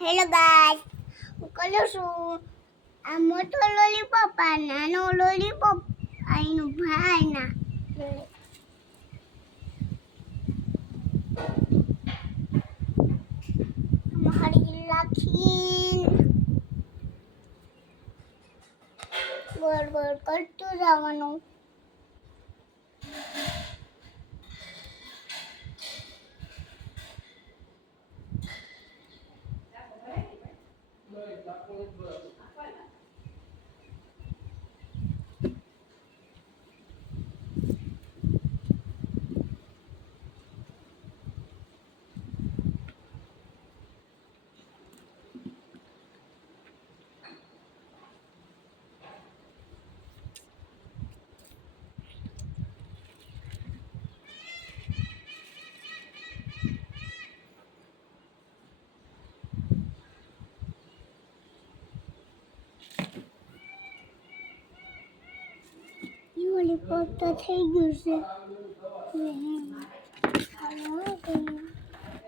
Hello guys, હું કરું છું આ મોટો લોલીપોપ આ નાનો લોલીપોપ આ એનો ભાઈ ના મારી લાખી ગોળ ગોળ કરતું જવાનું. લોલીપોપ તો થઈ ગયું છે.